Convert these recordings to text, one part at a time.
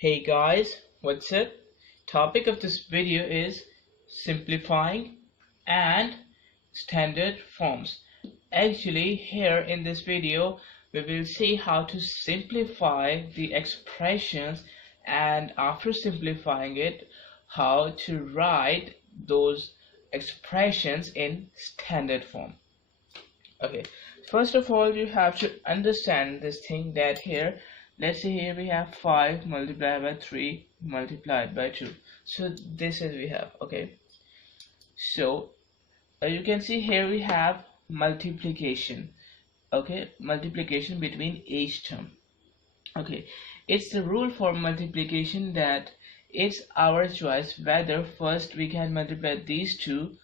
Hey guys, what's up? Topic of this video is simplifying and standard forms. Actually, here in this video, we will see how to simplify the expressions, and after simplifying it, how to write those expressions in standard form. Okay, first of all, you have to understand this thing that here, let's say here we have 5 multiplied by 3 multiplied by 2. So this is we have. Okay, so you can see here we have multiplication. Okay, multiplication between each term. Okay, it's the rule for multiplication that it's our choice whether first we can multiply these two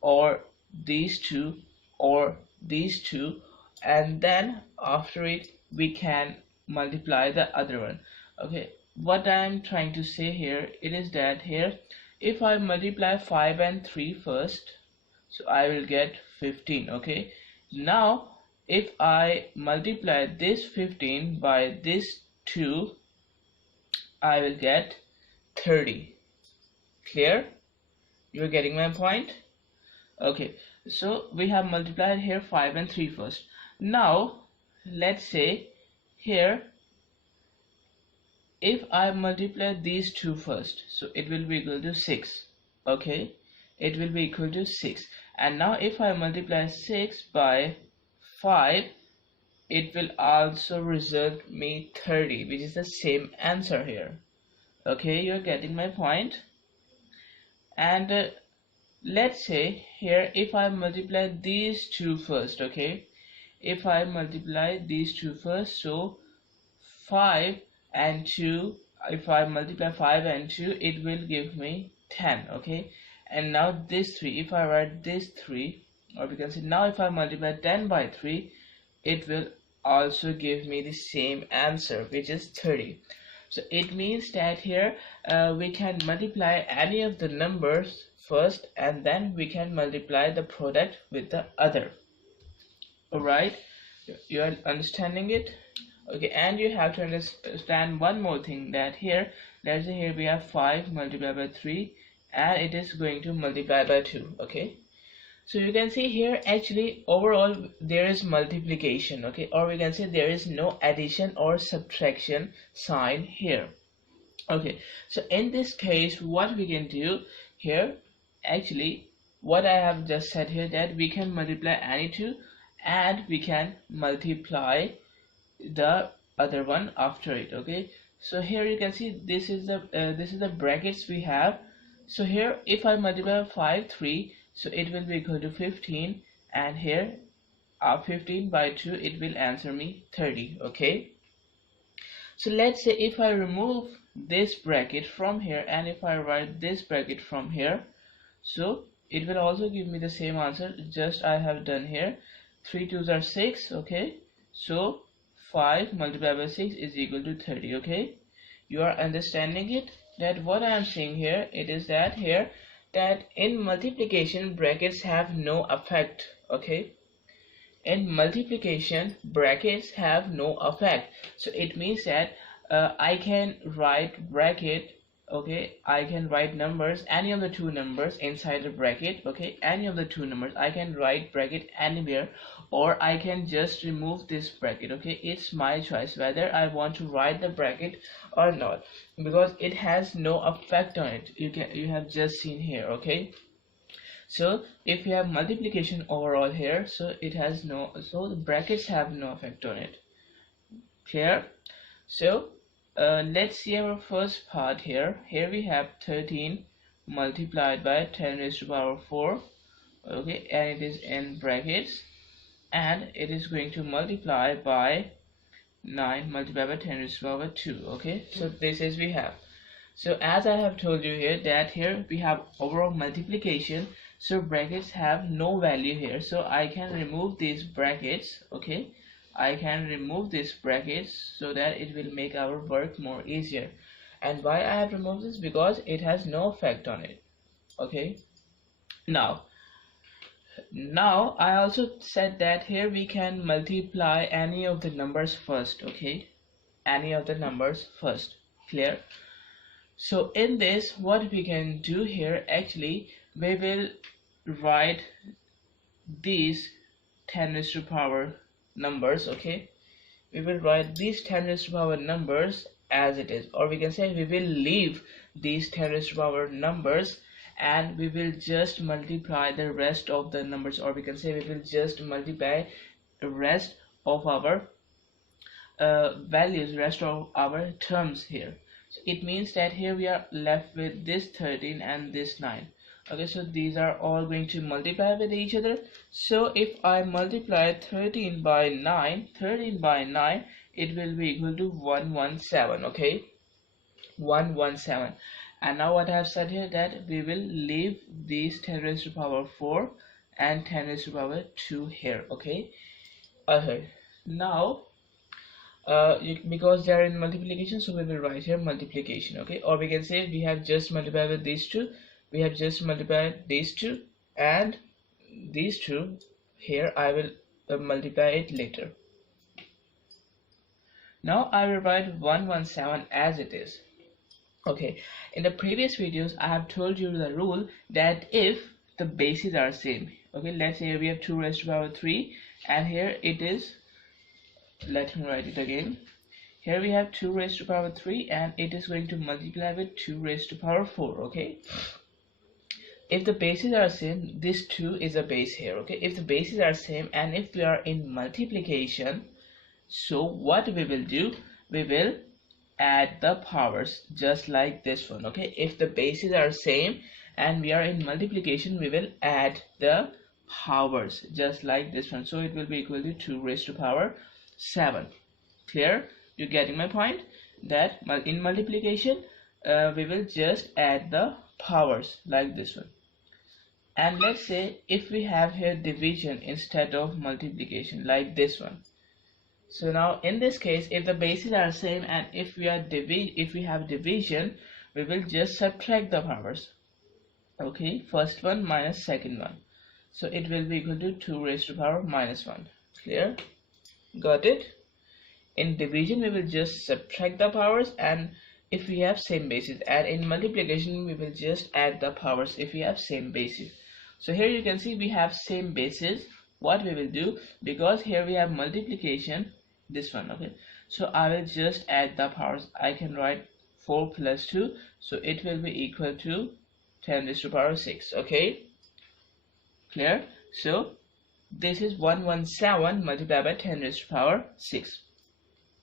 or these two or these two, and then after it we can multiply the other one. Okay, what I'm trying to say here, it is that here if I multiply 5 and 3 first, so I will get 15. Okay, now if I multiply this 15 by this 2, I will get 30. Clear? You're getting my point? Okay, so we have multiplied here 5 and 3 first. Now let's say here if I multiply these two first, so it will be equal to 6. Okay, it will be equal to 6. And now if I multiply 6 by 5, it will also result me 30, which is the same answer here. Okay, you're getting my point? And let's say here if I multiply these two first. Okay, if I multiply these two first, so 5 and 2, if I multiply 5 and 2, it will give me 10. Okay, and now this 3, if I write this 3, or we can say now if I multiply 10 by 3, it will also give me the same answer, which is 30. So it means that here we can multiply any of the numbers first, and then we can multiply the product with the other. Alright, you are understanding it? Okay, and you have to understand one more thing, that here let's say here we have 5 multiplied by 3 and it is going to multiply by 2. Okay, so you can see here actually overall there is multiplication. Okay, or we can say there is no addition or subtraction sign here. Okay, so in this case what we can do here, actually what I have just said here, that we can multiply any two and we can multiply the other one after it. Okay, so here you can see this is the brackets we have. So here if I multiply 5 3, so it will be equal to 15, and here 15 by 2, it will answer me 30. Okay, so let's say if I remove this bracket from here and if I write this bracket from here, so it will also give me the same answer just I have done here. 3 2s are 6. Okay, so 5 multiplied by 6 is equal to 30. Okay, you are understanding it, that what I am saying here, it is that here that in multiplication brackets have no effect. Okay, in multiplication brackets have no effect, so it means that I can write bracket. Okay, I can write numbers, any of the two numbers inside the bracket. Okay, any of the two numbers I can write bracket anywhere, or I can just remove this bracket. Okay, it's my choice whether I want to write the bracket or not, because it has no effect on it. You have just seen here. Okay, so if you have multiplication overall here, so it has no, so the brackets have no effect on it. Clear? So let's see our first part here. Here we have 13 multiplied by 10 raised to power 4. Okay, and it is in brackets, and it is going to multiply by 9 multiplied by 10 raised to power 2. Okay, so this is we have. So as I have told you here, that here we have overall multiplication, so brackets have no value here, so I can remove these brackets. Okay, I can remove these brackets so that it will make our work more easier. And why I have removed this? Because it has no effect on it. Okay, now I also said that here we can multiply any of the numbers first. Okay, any of the numbers first. Clear? So in this, what we can do here, actually we will write these 10 raised to power numbers. Okay, we will write these 10 raised to power numbers as it is, or we can say we will leave these 10 raised to power numbers and we will just multiply the rest of the numbers, or we can say we will just multiply the rest of our values, rest of our terms here. So it means that here we are left with this 13 and this 9. Okay, so these are all going to multiply with each other. So if I multiply 13 by 9, it will be equal to 117. Okay, 117. And now what I have said here, that we will leave these 10 raised to power 4 and 10 raised to power 2 here. Okay, now because they are in multiplication, so we will write here multiplication. Okay, or we can say we have just multiplied with these two, we have just multiplied these two and these two. Here I will multiply it later. Now I will write 117 as it is. Okay, in the previous videos I have told you the rule that if the bases are same, okay, let's say we have 2 raised to power 3 and here it is, let me write it again. Here we have 2 raised to power 3 and it is going to multiply with 2 raised to power 4. Okay, if the bases are same, this 2 is a base here. Okay, if the bases are same and if we are in multiplication, so what we will do, we will add the powers just like this one. Okay, if the bases are same and we are in multiplication, we will add the powers just like this one. So it will be equal to 2 raised to power 7. Clear? You getting my point? That in multiplication we will just add the powers like this one. And let's say if we have here division instead of multiplication like this one. So now in this case, if the bases are same and if we have division, we will just subtract the powers. Okay, first one minus second one. So it will be equal to 2 raised to power minus 1. Clear? Got it? In division we will just subtract the powers and if we have same bases, and in multiplication we will just add the powers if we have same bases. So here you can see we have same bases. What we will do, because here we have multiplication, this one. Okay, so I will just add the powers. I can write 4 plus 2, so it will be equal to 10 raised to power 6. Okay, clear? So this is 117 multiplied by 10 raised to power 6.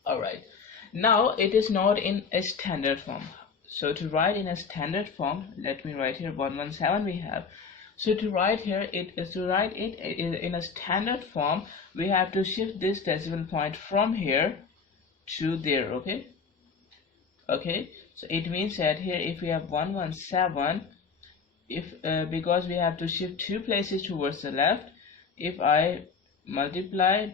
Alright, now it is not in a standard form. So to write in a standard form, let me write here 117 we have. So to write here, it in a standard form, we have to shift this decimal point from here to there. Okay, okay, so it means that here if we have 117, if because we have to shift 2 places towards the left, if I multiply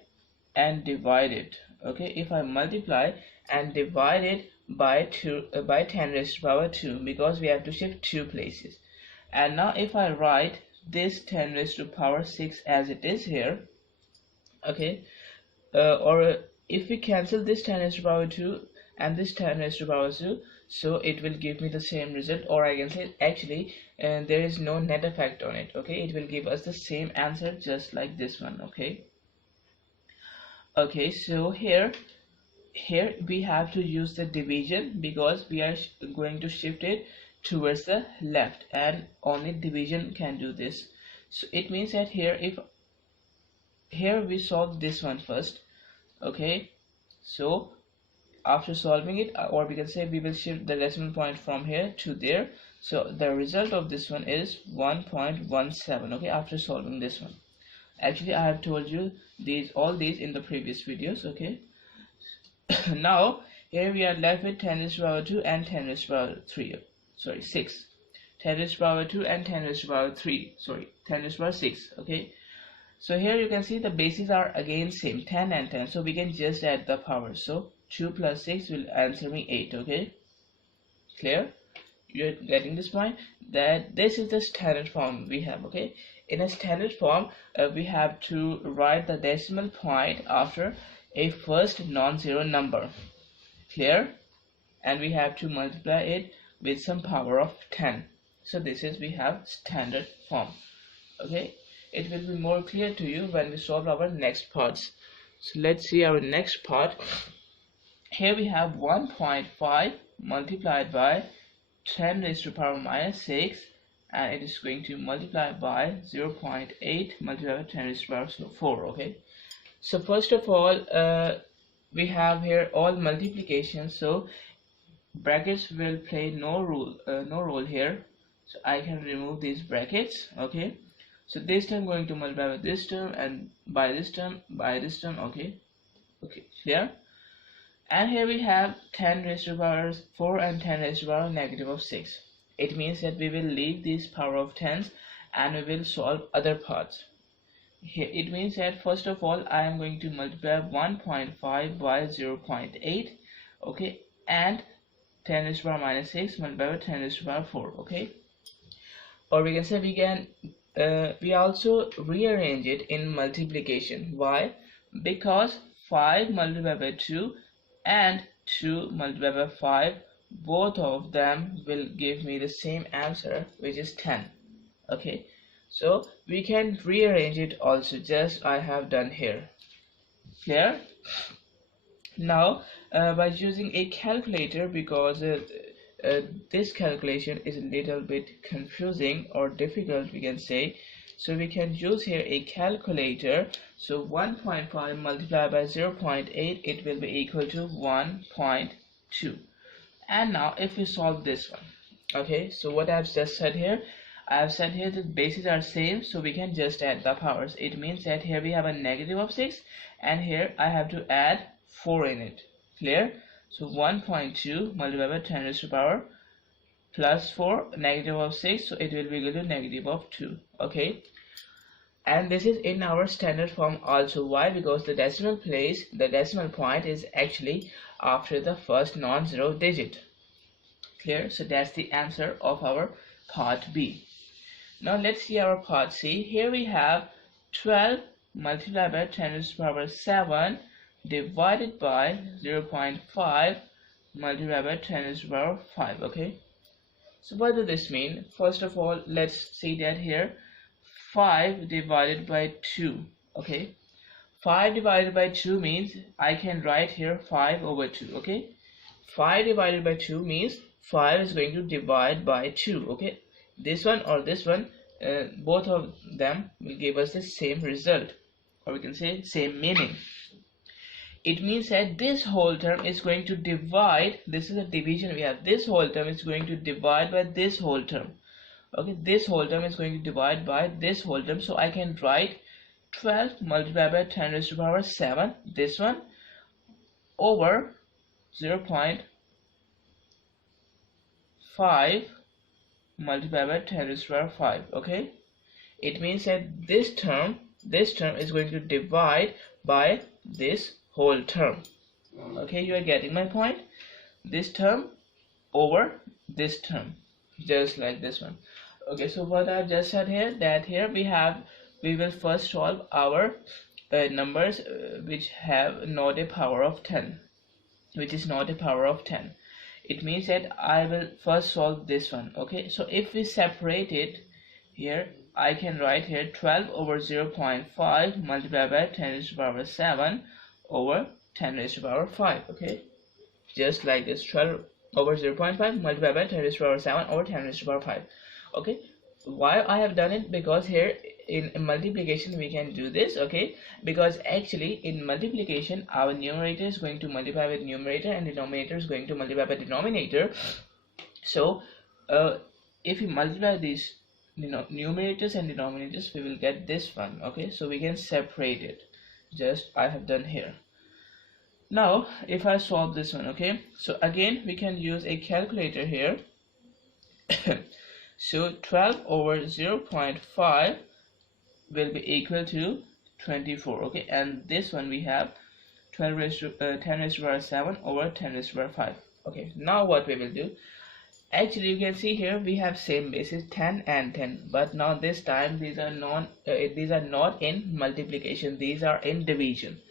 and divide it, okay, if I multiply and divide it by 10 raised to power 2, because we have to shift 2 places. And now if I write this 10 raised to power 6 as it is here, okay, or if we cancel this 10 raised to power 2 and this 10 raised to power 2, so it will give me the same result, or I can say actually there is no net effect on it. Okay, it will give us the same answer just like this one. Okay, okay, so here we have to use the division because we are going to shift it towards the left and only division can do this. So it means that here we solve this one first. Okay, so after solving it, or we can say we will shift the decimal point from here to there, so the result of this one is 1.17. okay, after solving this one. Actually I have told you all these in the previous videos. Okay, now here we are left with 10 raised to power 2 and 10 raised to power 3, sorry 6, 10 raised to power 2 and 10 raised to power 3, sorry 10 raised to power 6. Okay, so here you can see the bases are again same, 10 and 10, so we can just add the powers. So 2 plus 6 will answer me 8. Okay, clear? You're getting this point, that this is the standard form we have. Okay, in a standard form we have to write the decimal point after a first non-zero number. Clear? and we have to multiply it with some power of 10. So this is, we have standard form. Okay, it will be more clear to you when we solve our next parts. So let's see our next part. Here we have 1.5 multiplied by 10 raised to the power minus 6, and it is going to multiply by 0.8 multiplied by 10 raised to the power 4. Okay, so first of all, we have here all multiplication, so brackets will play no role here, so I can remove these brackets. Okay, so this term going to multiply by this term, and by this term, by this term. Okay, clear? And here we have 10 raised to the power 4 and 10 raised to the power negative of 6. It means that we will leave this power of 10s and we will solve other parts. Here it means that first of all I am going to multiply 1.5 by 0.8, okay, and 10 raised to the power minus 6 multiplied by 10 raised to the power 4. Okay, or we can say we also rearrange it in multiplication. Why? Because 5 multiplied by 2 and 2 multiplied by 5, both of them will give me the same answer, which is 10. Okay, so we can rearrange it also, just I have done here. Clear? Now by using a calculator, because this calculation is a little bit confusing or difficult, we can say, so we can use here a calculator. So 1.5 multiplied by 0.8, it will be equal to 1.2. And now if we solve this one, okay, so what I've just said here, I have said here that bases are same, so we can just add the powers. It means that here we have a negative of 6 and here I have to add 4 in it. Clear? So 1.2 multiplied by 10 raised to the power plus 4 negative of 6, so it will be equal to negative of 2. Okay, and this is in our standard form also. Why? Because the decimal place, the decimal point is actually after the first non-zero digit. Clear? So that's the answer of our part B. Now let's see our part C. Here we have 12 multiplied by 10 raised to the power 7 divided by 0.5 multiplied by 10 raised to the power 5. Okay, so what does this mean? First of all, let's see that here 5 divided by 2. Okay, 5 divided by 2 means I can write here 5 over 2. Okay, 5 divided by 2 means 5 is going to divide by 2. Okay, this one or this one, both of them will give us the same result, or we can say same meaning. It means that this whole term is going to divide, this is a division we have, this whole term is going to divide by this whole term. Okay, this whole term is going to divide by this whole term, so I can write 12 multiplied by 10 raised to the power 7, this one, over 0.5 multiplied by 10 raised to the power 5. Okay, it means that this term is going to divide by this whole term. Okay, you are getting my point? This term over this term, just like this one. Okay, so what I just said here, that here we will first solve our numbers which have not a power of 10, which is not a power of 10. It means that I will first solve this one. Okay, so if we separate it here, I can write here 12 over 0.5 multiplied by 10 raised to the power 7 over 10 raised to the power 5. Okay, just like this, 12 over 0.5 multiplied by 10 raised to the power 7 over 10 raised to the power 5. Okay, why I have done it? Because here in multiplication we can do this. Okay, because actually in multiplication our numerator is going to multiply with numerator and denominator is going to multiply by denominator. So if we multiply these numerators and denominators, we will get this one. Okay, so we can separate it, just I have done here. Now if I solve this one, okay, so again we can use a calculator here. So 12 over 0.5 will be equal to 24. Okay, and this one we have 10 raised to the power 7 over 10 raised to the power 5. Okay, now what we will do, actually you can see here we have same basis 10 and 10, but now this time these are not in multiplication, these are in division.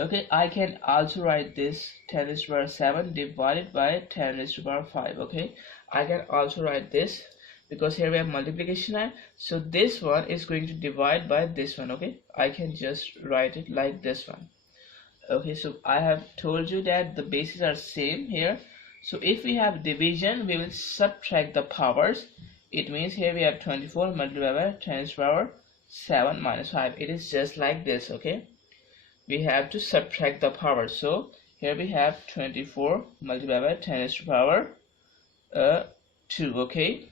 Okay, I can also write this 10 raised to the power 7 divided by 10 raised to the power 5. Okay, I can also write this because here we have multiplication line, so this one is going to divide by this one. Okay, I can just write it like this one. Okay, so I have told you that the bases are same here. So if we have division, we will subtract the powers. It means here we have 24 multiplied by 10 raised to the power 7 minus 5. It is just like this. Okay, we have to subtract the power. So here we have 24 multiplied by 10 raised to the power 2. Okay,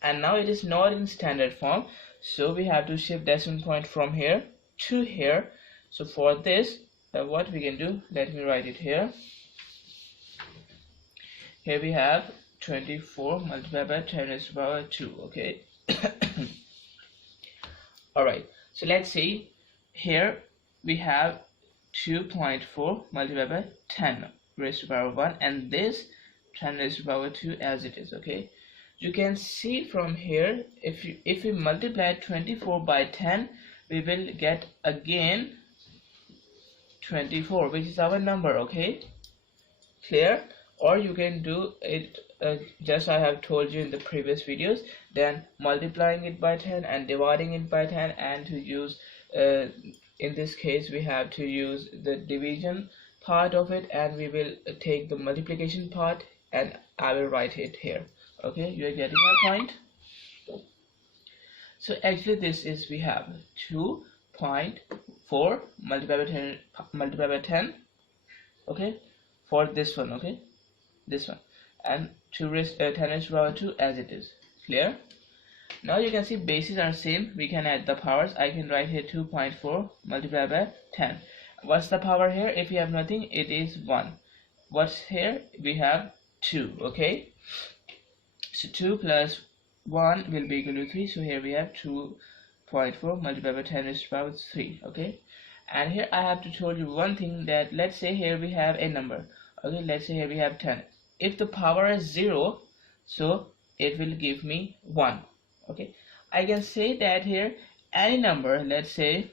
and now it is not in standard form, so we have to shift decimal point from here to here. So for this, what we can do, let me write it here. Here we have 24 multiplied by 10 raised to the power 2. Okay. Alright, so let's see. Here we have 2.4 multiplied by 10 raised to the power 1, and this 10 raised to the power 2 as it is. Okay, you can see from here, if we multiply 24 by 10, we will get again 24, which is our number. Okay, clear? Or you can do it just I have told you in the previous videos, then multiplying it by 10 and dividing it by 10, and to use in this case we have to use the division part of it, and we will take the multiplication part and I will write it here. Okay, you are getting my point? So actually this is, we have 2.4 multiplied by 10, okay, for this one. Okay, this one, and 10 raised to the power 2 as it is. Clear? Now you can see bases are same, we can add the powers. I can write here 2.4 multiplied by 10. What's the power here? If you have nothing, it is 1. What's here? We have 2. Okay, so 2 plus 1 will be equal to 3. So here we have 2.4 multiplied by 10 raised to the power 3. Okay, and here I have to tell you one thing, that let's say here we have a number. Okay, let's say here we have 10. If the power is 0, so it will give me 1. Okay, I can say that here any number, let's say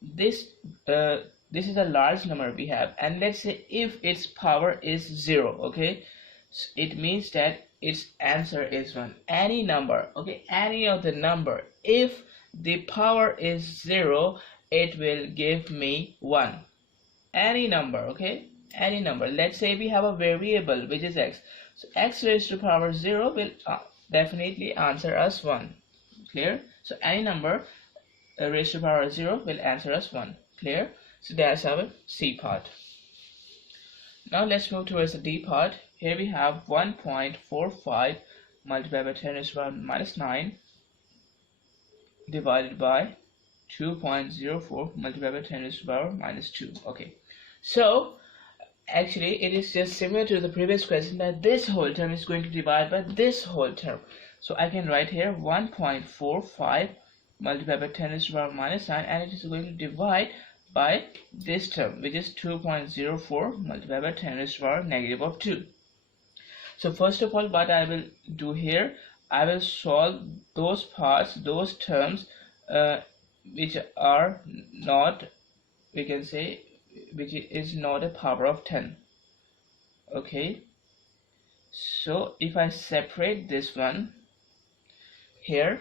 this this is a large number we have, and let's say if its power is 0, okay, so it means that its answer is 1. Any number, okay, any of the number, if the power is 0, it will give me 1. Any number, okay, any number. Let's say we have a variable which is x, so x raised to the power 0 will definitely answer us 1. Clear? So any number raised to the power 0 will answer us 1. Clear? So that's our C part. Now let's move towards the D part. Here we have 1.45 multiplied by 10 raised to the power minus 9 divided by 2.04 multiplied by 10 raised to the power minus 2. Okay, so actually it is just similar to the previous question, that this whole term is going to divide by this whole term. So I can write here 1.45 multiplied by 10 raised to the power minus 9, and it is going to divide by this term, which is 2.04 multiplied by 10 raised to the power negative of 2. So first of all, what I will do here, I will solve those parts, those terms which are not, we can say, which is not a power of 10. Okay, so if I separate this one here,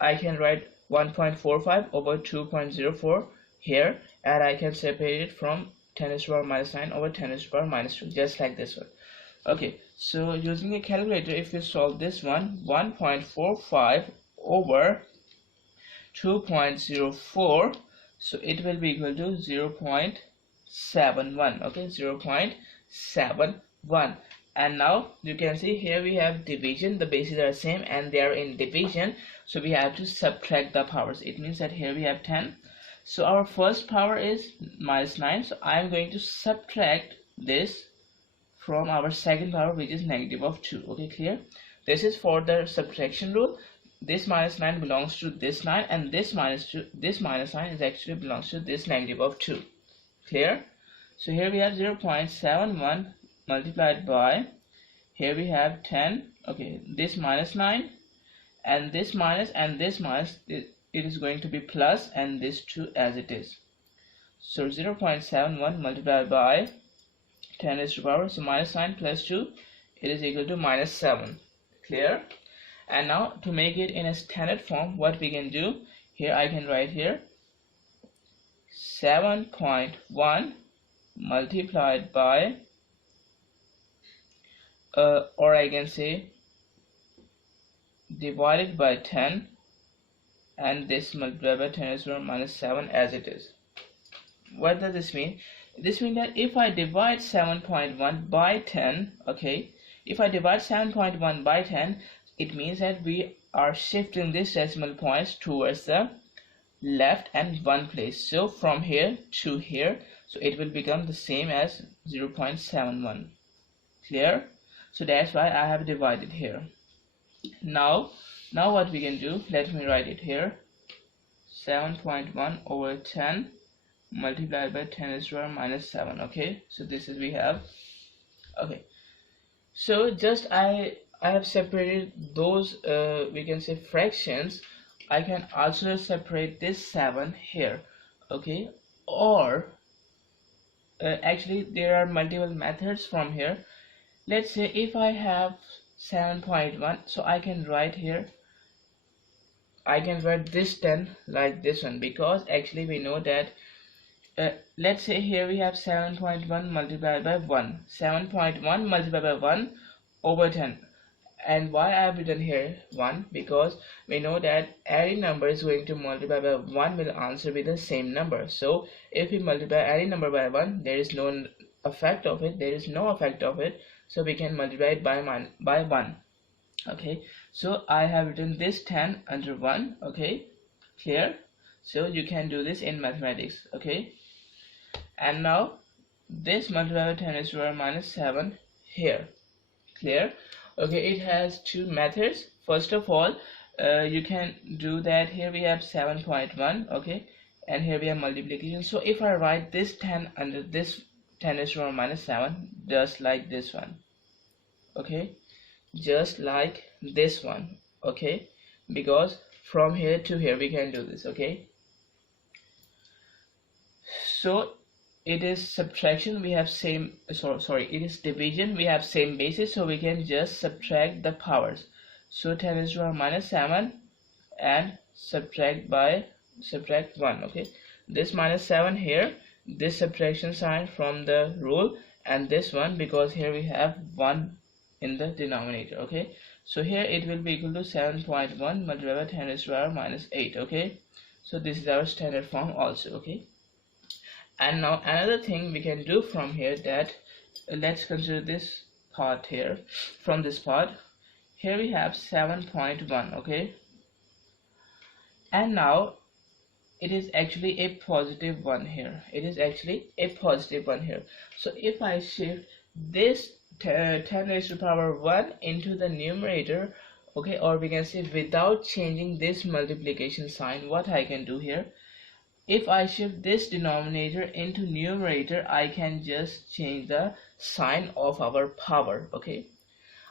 I can write 1.45 over 2.04 here, and I can separate it from 10 raised to the power minus 9 over 10 raised to the power minus 2, just like this one. Okay, so using a calculator, if you solve this one, 1.45 over 2.04, so it will be equal to 0.71. okay, 0.71. And now you can see here we have division, the bases are same and they are in division, so we have to subtract the powers. It means that here we have 10, so our first power is minus 9, so I am going to subtract this from our second power, which is negative of 2. Okay, clear? This is for the subtraction rule. This minus 9 belongs to this 9, and this minus 9 is actually belongs to this negative of 2. Clear? So here we have 0.71 multiplied by, here we have 10. Okay, this minus 9 and this minus it is going to be plus and this 2 as it is. So 0.71 multiplied by 10 raised to the power, so minus sign plus 2, it is equal to minus 7. Clear? And now to make it in a standard form, what we can do, here I can write here 7.1 multiplied by or I can say divided by 10, and this multiplied by 10 is minus 7 as it is. What does this mean? This means that if I divide 7.1 by 10, okay, if I divide 7.1 by 10, it means that we are shifting this decimal points towards the left and one place. So from here to here, so it will become the same as 0.71. Clear? So that's why I have divided here. Now what we can do, let me write it here, 7.1 over 10 multiplied by 10 is to the power minus 7. Okay, so this is we have. Okay, so just I have separated those we can say fractions. I can also separate this 7 here. Okay, or actually there are multiple methods from here. Let's say if I have 7.1, so I can write here, I can write this 10 like this one, because actually we know that let's say here we have 7.1 multiplied by 1, 7.1 multiplied by 1 over 10. And why I have written here 1? Because we know that any number is going to multiply by 1 will answer with the same number. So if we multiply any number by 1, there is no effect of it, so we can multiply it by 1. Okay, so I have written this 10 under 1. Okay, clear? So you can do this in mathematics. Okay, and now this multiplied by 10 is to the power minus 7 here. Clear? Okay, it has two methods. First of all, you can do that. Here we have 7.1. okay, and here we have multiplication. So if I write this 10 under this 10 is to the power minus 7, just like this one. Okay, just like this one. Okay, because from here to here we can do this. Okay, so it is subtraction, we have same, sorry, it is division, we have same basis, so we can just subtract the powers. So 10 is to the power minus 7 and subtract 1. Okay, this minus 7 here, this subtraction sign from the rule, and this one because here we have 1 in the denominator. Okay, so here it will be equal to 7.1 multiplied by 10 is to the power minus 8. Okay, so this is our standard form also. Okay, and now another thing we can do from here, that let's consider this part here. From this part here we have 7.1. okay, and now it is actually a positive one here. So if I shift this 10 raised to the power 1 into the numerator, okay, or we can say without changing this multiplication sign, what I can do here, if I shift this denominator into numerator, I can just change the sign of our power. Okay,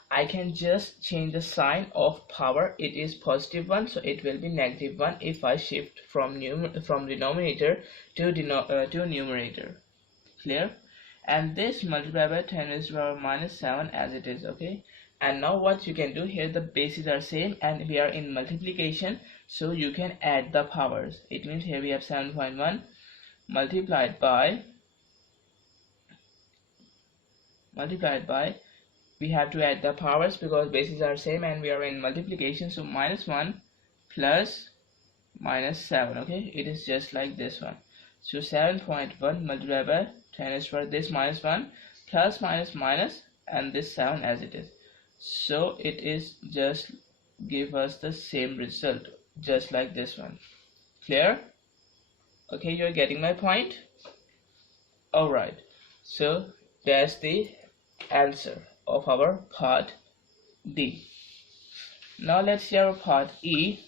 I can just change the sign of power. It is positive 1, so it will be negative 1 if I shift from denominator to numerator. Clear? And this multiplied by 10 is to the power minus 7 as it is. Okay, and now what you can do here, the bases are same and we are in multiplication, so you can add the powers. It means here we have 7.1 multiplied by we have to add the powers because bases are same and we are in multiplication, so minus 1 plus minus 7. Okay, it is just like this one. So 7.1 multiplied by 10 is for this minus 1 plus minus and this 7 as it is. So it is just give us the same result, just like this one. Clear? Okay, you're getting my point? Alright, so that's the answer of our part D. Now let's see our part E.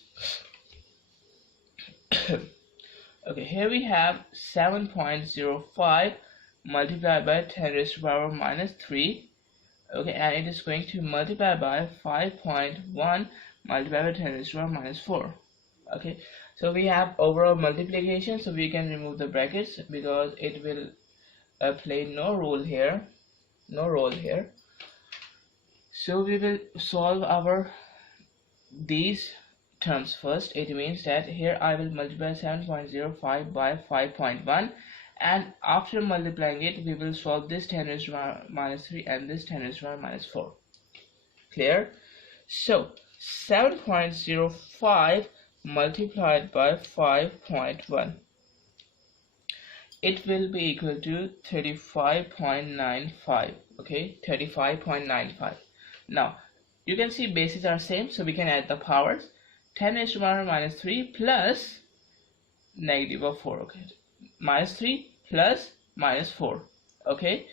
Okay, here we have 7.05 multiplied by 10 raised to the power minus 3. Okay, and it is going to multiply by 5.1 multiplied by 10 raised to the power minus 4. Okay, so we have overall multiplication, so we can remove the brackets because it will play no role here, no role here. So we will solve our these terms first. It means that here I will multiply 7.05 by 5.1, and after multiplying it we will solve this 10 raised to the power minus 3 and this 10 raised to the power minus 4. Clear? So 7.05 multiplied by 5.1, it will be equal to 35.95. okay, 35.95. Now you can see bases are same, so we can add the powers. 10 raised to the power minus 3 plus negative of 4. Okay, minus 3 plus minus 4. Okay,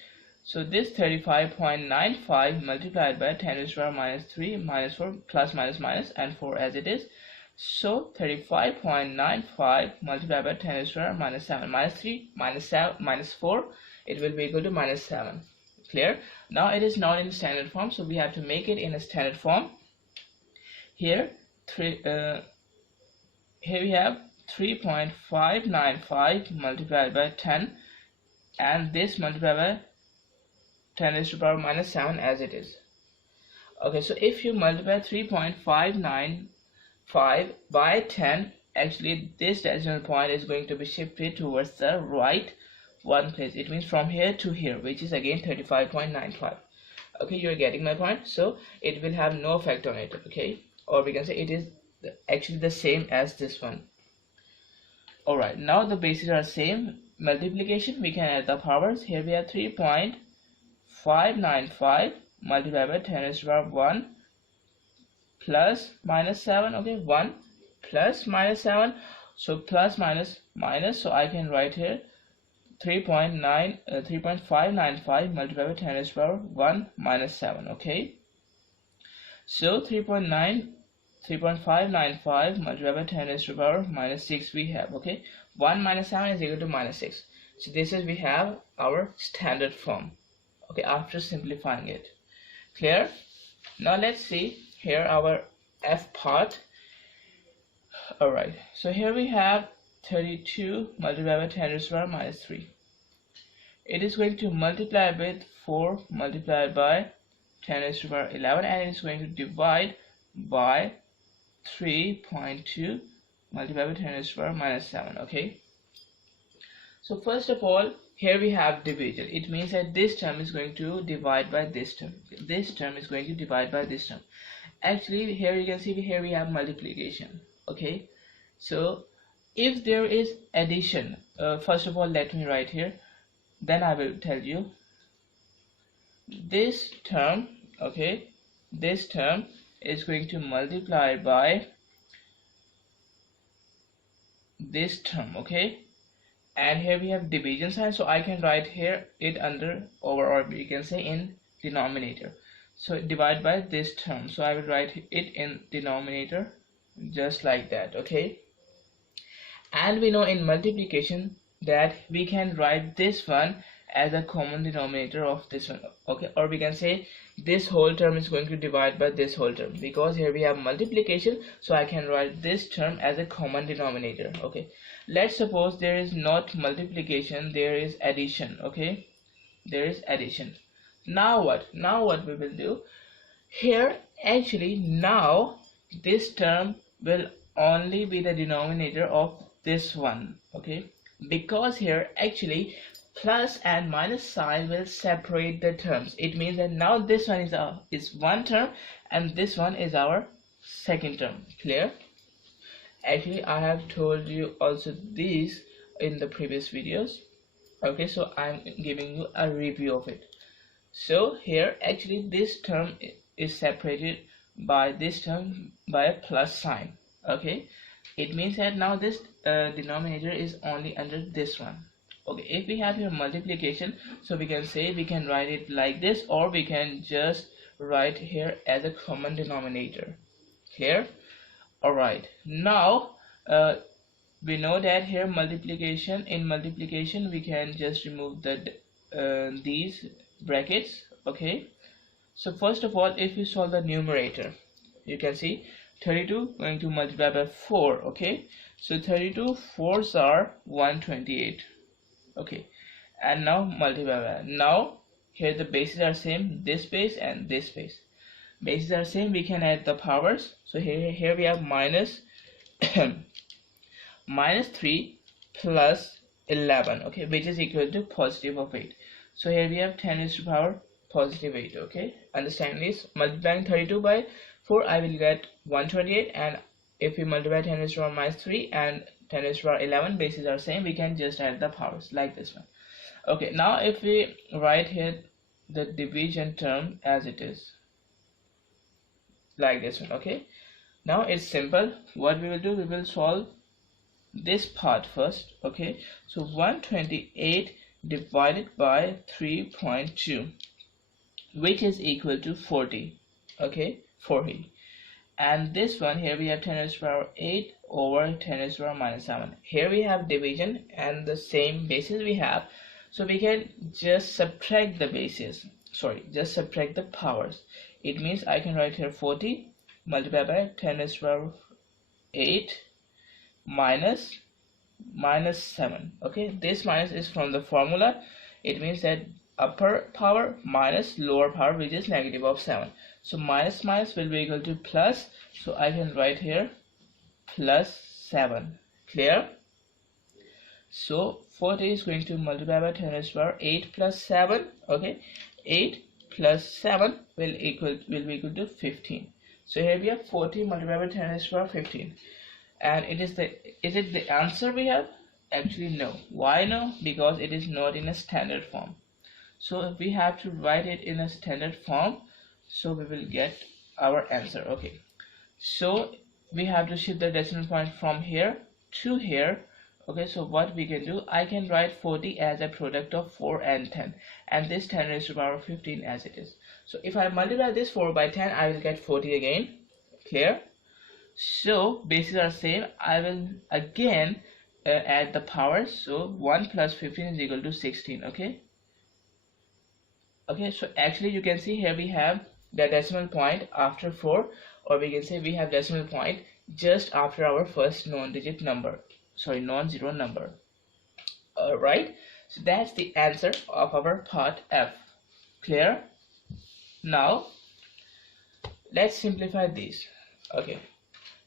so this 35.95 multiplied by 10 raised to the power minus 3 minus 4 plus minus minus and 4 as it is. So 35.95 multiplied by 10 raised to the power minus 7, minus 3 minus 7 minus 4, it will be equal to minus 7. Clear? Now it is not in standard form, so we have to make it in a standard form. Here we have 3.595 multiplied by 10, and this multiplied by 10 raised to the power minus 7 as it is. Okay, so if you multiply 3.595 by 10, actually this decimal point is going to be shifted towards the right one place. It means from here to here, which is again 35.95. okay, you're getting my point. So it will have no effect on it. Okay, or we can say it is actually the same as this one. Alright, now the bases are same. Multiplication, we can add the powers. Here we have 3.595 multiplied by 10 raised to the power 1 plus minus 7. Okay, 1 plus minus 7, so plus minus minus, so I can write here 3.595 multiplied by 10 raised to the power 1 minus 7. Okay, so 3.595 multiplied by 10 raised to the power minus 6 we have. Okay, 1 minus 7 is equal to minus 6. So this is, we have our standard form. Okay, after simplifying it. Clear? Now let's see here our F part. Alright, so here we have 32 multiplied by 10 raised to the power minus 3. It is going to multiply with 4 multiplied by 10 raised to the power 11, and it is going to divide by 3.2 multiplied by 10 raised to the power minus 7. Okay, so first of all, here we have division. It means that this term is going to divide by this term. This term is going to divide by this term. Actually, here you can see here we have multiplication. Okay, so if there is addition, first of all let me write here, then I will tell you this term. Okay, this term is going to multiply by this term. Okay, and here we have division sign, so I can write here it under over, or we can say in denominator. So divide by this term, so I will write it in denominator just like that. Okay, and we know in multiplication that we can write this one as a common denominator of this one. Okay, or we can say this whole term is going to divide by this whole term, because here we have multiplication, so I can write this term as a common denominator. Okay, let's suppose there is not multiplication, there is addition. Okay, there is addition. Now what we will do here, actually now this term will only be the denominator of this one. Okay, because here actually plus and minus sign will separate the terms. It means that now this one is one term and this one is our second term. Clear? Actually I have told you also these in the previous videos. Okay, so I'm giving you a review of it. So here actually this term is separated by this term by a plus sign. Okay, it means that now this denominator is only under this one. Okay, if we have here multiplication, so we can say, we can write it like this, or we can just write here as a common denominator. Clear? Alright, now we know that here multiplication, in multiplication we can just remove the these brackets. Okay, so first of all, if you solve the numerator, you can see 32 going to multiply by 4. Okay, so 32 4s are 128. Okay, and now multiply by, now here the bases are same, this base and this base. Bases are same, we can add the powers. So here we have minus minus 3 plus 11, okay, which is equal to positive of 8. So here we have 10 raised to power positive 8. Okay, understand this? Multiplying 32 by 4, I will get 128, and if we multiply 10 raised to power minus 3 and 10 raised to power 11, bases are same, we can just add the powers like this one. Okay, now if we write here the division term as it is, like this one. Okay, now it's simple. What we will do, we will solve this part first. Okay, so 128 divided by 3.2, which is equal to 40. Okay, 40. And this one here we have 10 raised to power 8 over 10 raised to power minus 7. Here we have division and the same bases we have, so we can just subtract the bases, sorry, just subtract the powers. It means I can write here 40 multiplied by 10 raised to power 8 minus 7. Okay, this minus is from the formula. It means that upper power minus lower power, which is negative of 7. So minus minus will be equal to plus, so I can write here plus 7. Clear? So 40 is going to multiply by 10 raised to power 8 plus 7. Okay, 8 plus 7 will be equal to 15. So here we have 40 multiplied by 10 raised to power 15. And is it the answer we have? Actually no. Why no? Because it is not in a standard form. So we have to write it in a standard form, so we will get our answer. Okay, so we have to shift the decimal point from here to here. Okay, so what we can do, I can write 40 as a product of 4 and 10, and this 10 raised to power 15 as it is. So if I multiply this 4 by 10, I will get 40 again. Clear? So bases are same. I will again add the powers. So 1 plus 15 is equal to 16. Okay, so actually you can see here we have the decimal point after 4, or we can say we have decimal point just after our first non-digit number, sorry, non-zero number. Alright, so that's the answer of our part F. Clear? Now let's simplify these. Okay,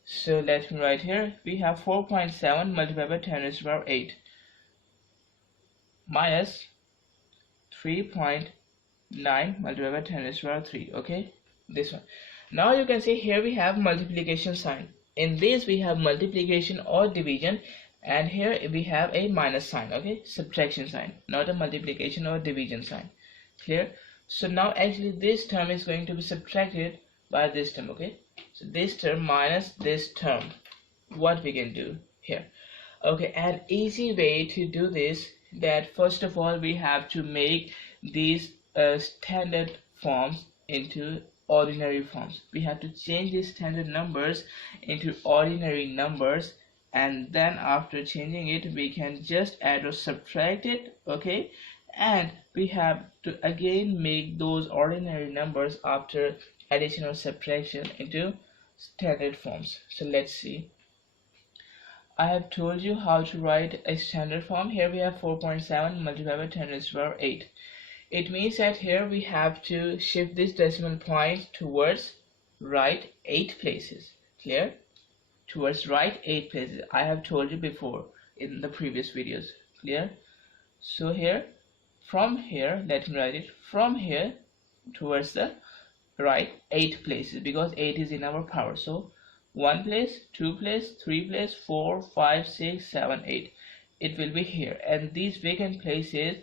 so let me write here, we have 4.7 multiplied by 10 raised to power 8 minus 3.9 multiplied by 10 raised to power 3. Okay, this one. Now you can see here we have multiplication sign. In this we have multiplication or division, and here we have a minus sign. Okay, subtraction sign, not a multiplication or division sign. Clear? So now actually this term is going to be subtracted by this term. Okay, so this term minus this term. What we can do here? Okay, an easy way to do this, that first of all we have to make these standard forms into ordinary forms. We have to change these standard numbers into ordinary numbers, and then after changing it we can just add or subtract it. Okay, and we have to again make those ordinary numbers after addition or subtraction into standard forms. So let's see. I have told you how to write a standard form. Here we have 4.7 multiplied by 10 raised to power 8. It means that here we have to shift this decimal point towards right 8 places. Clear? Towards right 8 places. I have told you before in the previous videos. Clear? So here, from here, let me write it, from here towards the right 8 places, because 8 is in our power. So 1 place, 2 place, 3 place, 4, 5, 6, 7, 8. It will be here, and these vacant places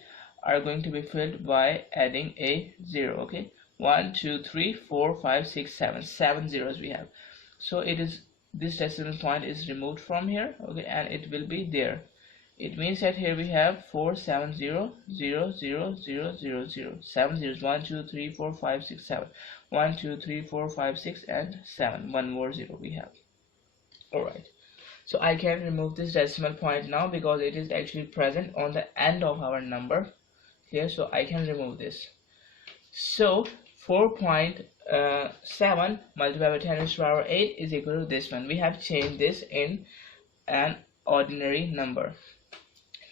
are going to be filled by adding a 0. Okay, 1, 2, 3, 4, 5, 6, 7. 7 zeros we have. So it is, this decimal point is removed from here. Okay, and it will be there. It means that here we have 4, 7, 0, 0, 0, 0, 0, 0. 7 zeros. 1, 2, 3, 4, 5, 6, 7. 1, 2, 3, 4, 5, 6, and 7. One more 0 we have. Alright. So I can remove this decimal point now because it is actually present on the end of our number here. So I can remove this. So 4.7 7 multiplied by 10 raised to the power 8 is equal to this one. We have changed this in an ordinary number.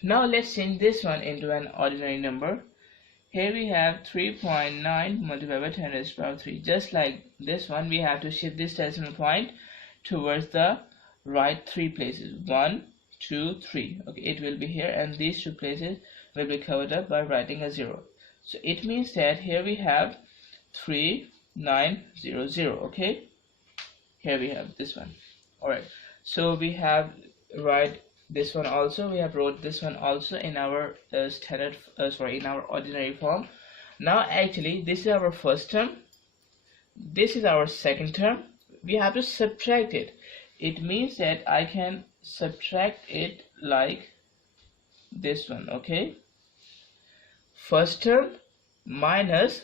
Now let's change this one into an ordinary number. Here we have 3.9 multiplied by 10 raised to the power 3. Just like this one, we have to shift this decimal point towards the right 3 places. 1, 2, 3. Okay, it will be here, and these 2 places will be covered up by writing a 0. So it means that here we have 3900. Okay, here we have this one. Alright, so we have write this one also. We have wrote this one also in our in our ordinary form. Now actually this is our first term, this is our second term. We have to subtract it. It means that I can subtract it like this one. Okay, first term minus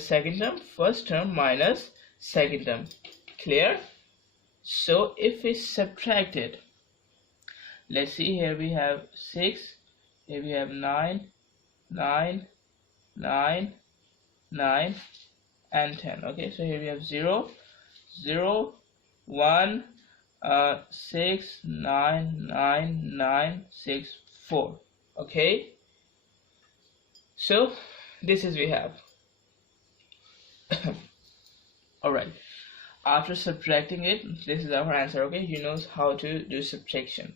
second term, first term minus second term. Clear? So if we subtract it, let's see, here we have 6, here we have 9, 9, 9, 9 and 10. Okay, so here we have 0, 0, 1, 6, 9, 9, 9, 6, 4. Okay, so this is we have. Alright, after subtracting it, this is our answer. Okay, you know how to do subtraction.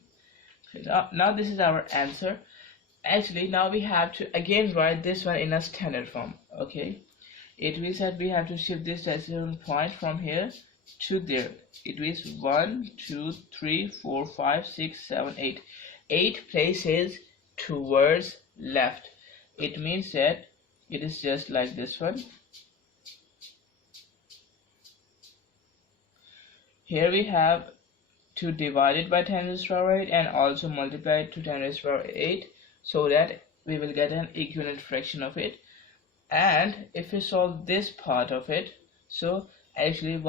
Now this is our answer. Actually now we have to again write this one in a standard form. Okay, it means that we have to shift this decimal point from here to there. It means 1, 2, 3, 4, 5, 6, 7, 8. 8 places towards left. It means that it is just like this one. Here we have to divide it by 10 raised to the power 8 and also multiply it to 10 raised to the power 8, so that we will get an equivalent fraction of it. And if we solve this part of it, so actually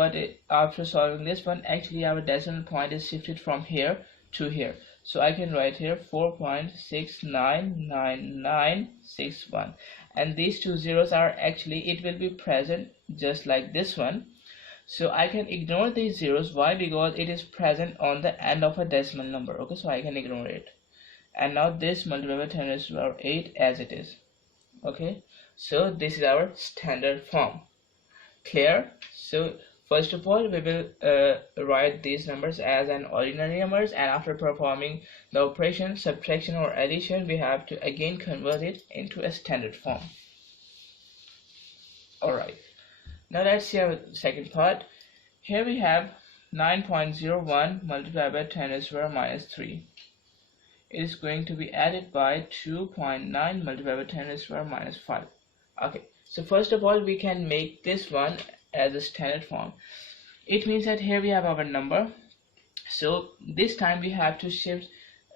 after solving this one, actually our decimal point is shifted from here to here. So I can write here 4.69961, and these 2 zeros are actually, it will be present just like this one. So I can ignore these zeros. Why? Because it is present on the end of a decimal number. Okay, so I can ignore it. And now this multiplied by 10 raised to the power 8 as it is. Okay, so this is our standard form. Clear? So first of all, we will write these numbers as an ordinary numbers, and after performing the operation subtraction or addition, we have to again convert it into a standard form. Alright, now let's see our second part. Here we have 9.01 multiplied by 10 raised to the power minus 3. It is going to be added by 2.9 multiplied by 10 raised to the power minus 5. Okay, so first of all, we can make this one as a standard form. It means that here we have our number. So this time we have to shift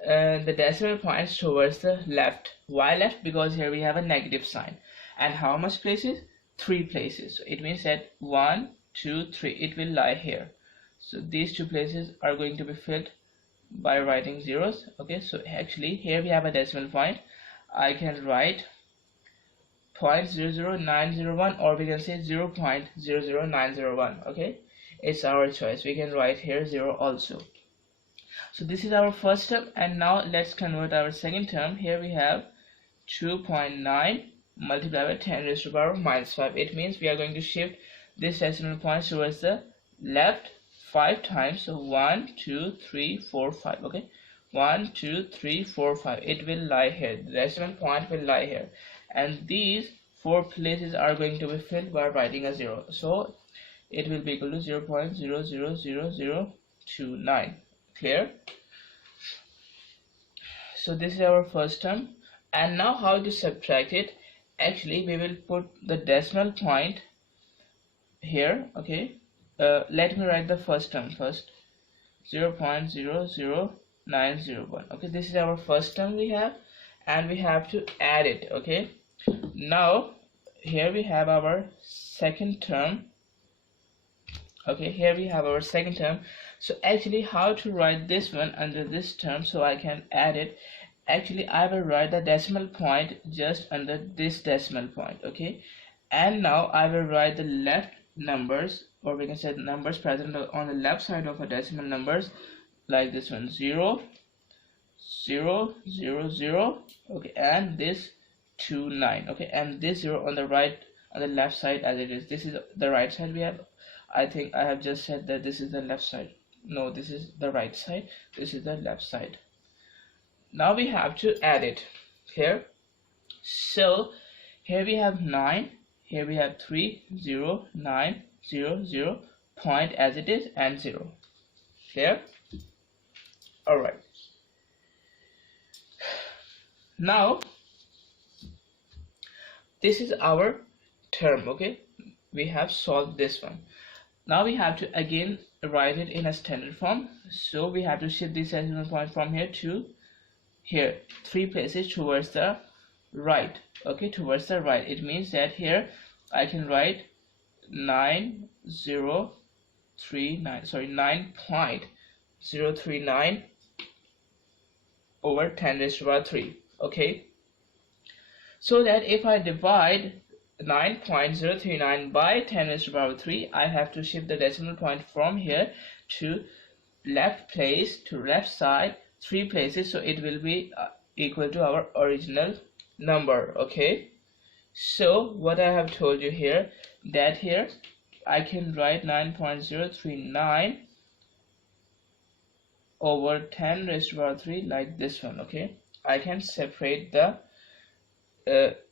the decimal points towards the left. Why left? Because here we have a negative sign. And how much places? 3 places. So it means that 1, 2, 3, it will lie here. So these 2 places are going to be filled by writing zeros. Okay, so actually here we have a decimal point. I can write 0.00901, or we can say 0.00901. okay, it's our choice. We can write here 0 also. So this is our first term, and now let's convert our second term. Here we have 2.9 multiplied by 10 raised to the power minus 5. It means we are going to shift this decimal point towards the left 5 times. So 1, 2, 3, 4, 5. Okay, 1, 2, 3, 4, 5. It will lie here. The decimal point will lie here, and these 4 places are going to be filled by writing a 0. So it will be equal to 0.000029. Clear? So this is our first term. And now how to subtract it? Actually, we will put the decimal point here. Okay, let me write the first term first. 0.00901. okay, this is our first term we have, and we have to add it. Okay, now here we have our second term. Okay, here we have our second term. So actually, how to write this one under this term so I can add it? Actually, I will write the decimal point just under this decimal point. Okay, and now I will write the left numbers, or we can say numbers present on the left side of a decimal numbers, like this one 0 0 0 0, okay, and this 2 9, okay, and this 0 on the right, on the left side as it is. This is the right side we have. I think I have just said that this is the left side. No, this is the right side, this is the left side. Now we have to add it here. So here we have 9, here we have 3 0 9 0 0, point as it is, and 0. Clear? Alright. Now this is our term, okay, we have solved this one. Now we have to again write it in a standard form. So we have to shift this decimal point from here to here, 3 places towards the right, okay, towards the right. It means that here I can write 9.039 over 10 raised to the power 3, okay. So that if I divide 9.039 by 10 raised to the power 3, I have to shift the decimal point from here to left place, to left side, 3 places, so it will be equal to our original number, okay. So what I have told you here, that here I can write 9.039 over 10 raised to the power 3 like this one, okay. I can separate the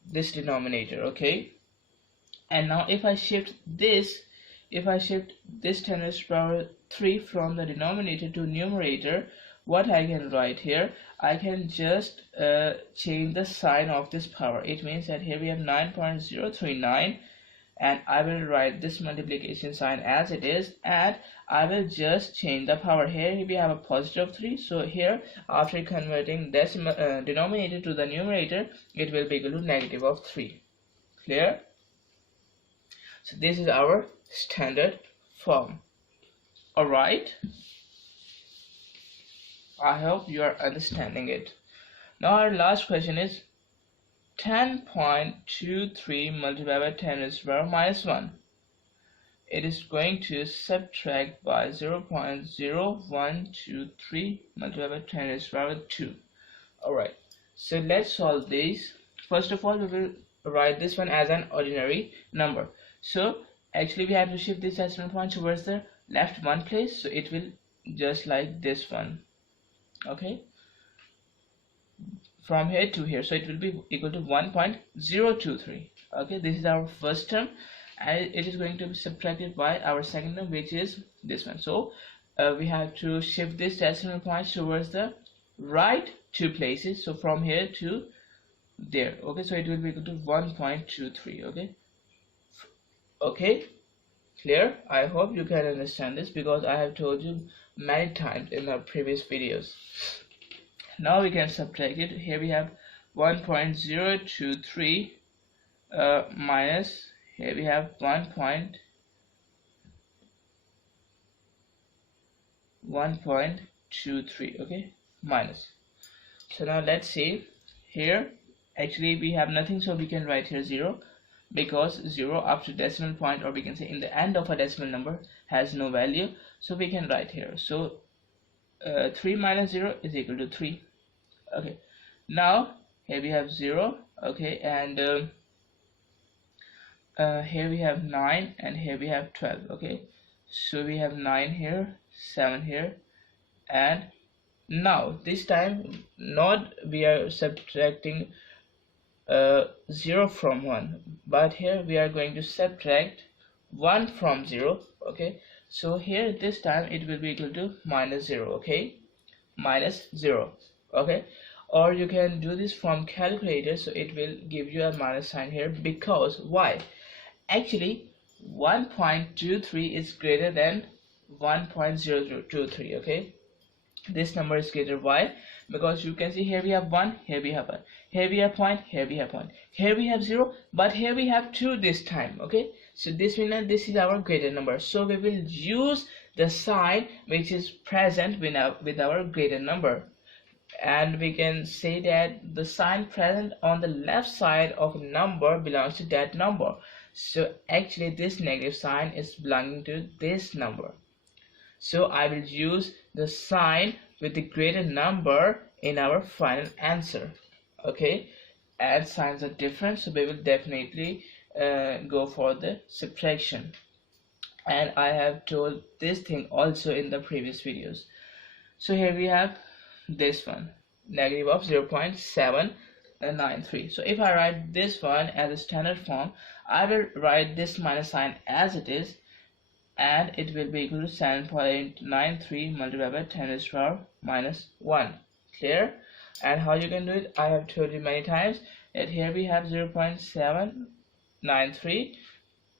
this denominator, okay. And now if I shift this 10 raised to the power 3 from the denominator to numerator, what I can write here, I can just change the sign of this power. It means that here we have 9.039, and I will write this multiplication sign as it is, and I will just change the power. Here we have a positive 3, so here after converting decimal denominator to the numerator, it will be equal to negative of 3. Clear? So this is our standard form. Alright, I hope you are understanding it. Now our last question is 10.23 multiplied by 10 raised to the power minus 1. It is going to subtract by 0.0123 multiplied by 10 raised to the power 2. Alright, so let's solve these. First of all, we will write this one as an ordinary number. So actually we have to shift this decimal point towards the left one place, so it will just like this one, okay, from here to here, so it will be equal to 1.023, okay. This is our first term, and it is going to be subtracted by our second term, which is this one. So we have to shift this decimal point towards the right 2 places, so from here to there, okay. So it will be equal to 1.23, okay. Clear? I hope you can understand this, because I have told you many times in the previous videos. Now we can subtract it. Here we have 1.023 minus, here we have 1.23, okay, minus. So now let's see. Here actually we have nothing, so we can write here 0, because 0 after decimal point, or we can say in the end of a decimal number, has no value, so we can write here. So 3 minus 0 is equal to 3, okay. Now here we have 0, okay, and here we have 9, and here we have 12, okay. So we have 9 here, 7 here, and now this time not we are subtracting 0 from 1, but here we are going to subtract 1 from 0, okay. So here this time it will be equal to minus 0, okay, minus 0, okay. Or you can do this from calculator, so it will give you a minus sign here, because why? Actually 1.23 is greater than 1.023, okay. This number is greater. Why? Because you can see here we have 1, here we have 1, here we have point, here we have point, here we have 0, but here we have 2 this time, okay. So this means that this is our greater number, so we will use the sign which is present with our greater number, and we can say that the sign present on the left side of a number belongs to that number. So actually this negative sign is belonging to this number. So I will use the sign with the greater number in our final answer. Okay, and signs are different, so we will definitely go for the subtraction. And I have told this thing also in the previous videos. So here we have this one, negative of 0.793. So if I write this one as a standard form, I will write this minus sign as it is, and it will be equal to 7.93 multiplied by 10 raised to the power minus 1. Clear? And how you can do it, I have told you many times that here we have 0.793.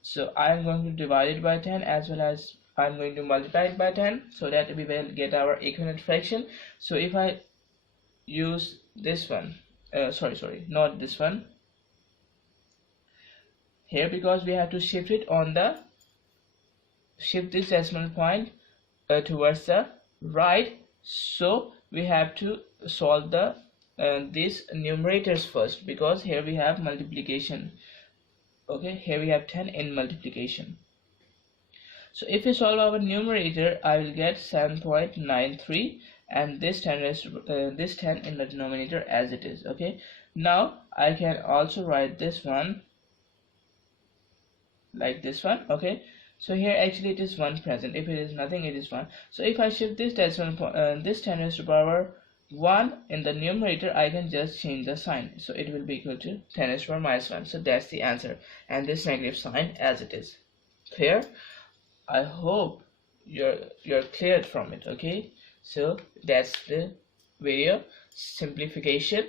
So I am going to divide it by 10, as well as I am going to multiply it by 10, so that we will get our equivalent fraction. So if I use this one, not this one here, because we have to shift it on the this decimal point towards the right, so we have to solve the these numerators first, because here we have multiplication. Okay, here we have 10 in multiplication. So if we solve our numerator, I will get 7.93, and this 10 in the denominator as it is. Okay, now I can also write this one like this one. Okay, so here actually it is 1 present. If it is nothing, it is 1. So if I shift this decimal this 10 raised to the power 1 in the numerator, I can just change the sign, so it will be equal to 10 raised to the power minus 1. So that's the answer, and this negative sign as it is. Clear? I hope you're cleared from it. Okay, so that's the video, simplification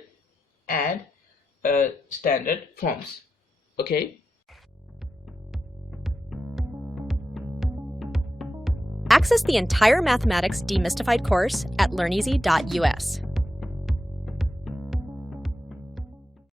and standard forms. Okay. Access the entire Mathematics Demystified course at learneasy.us.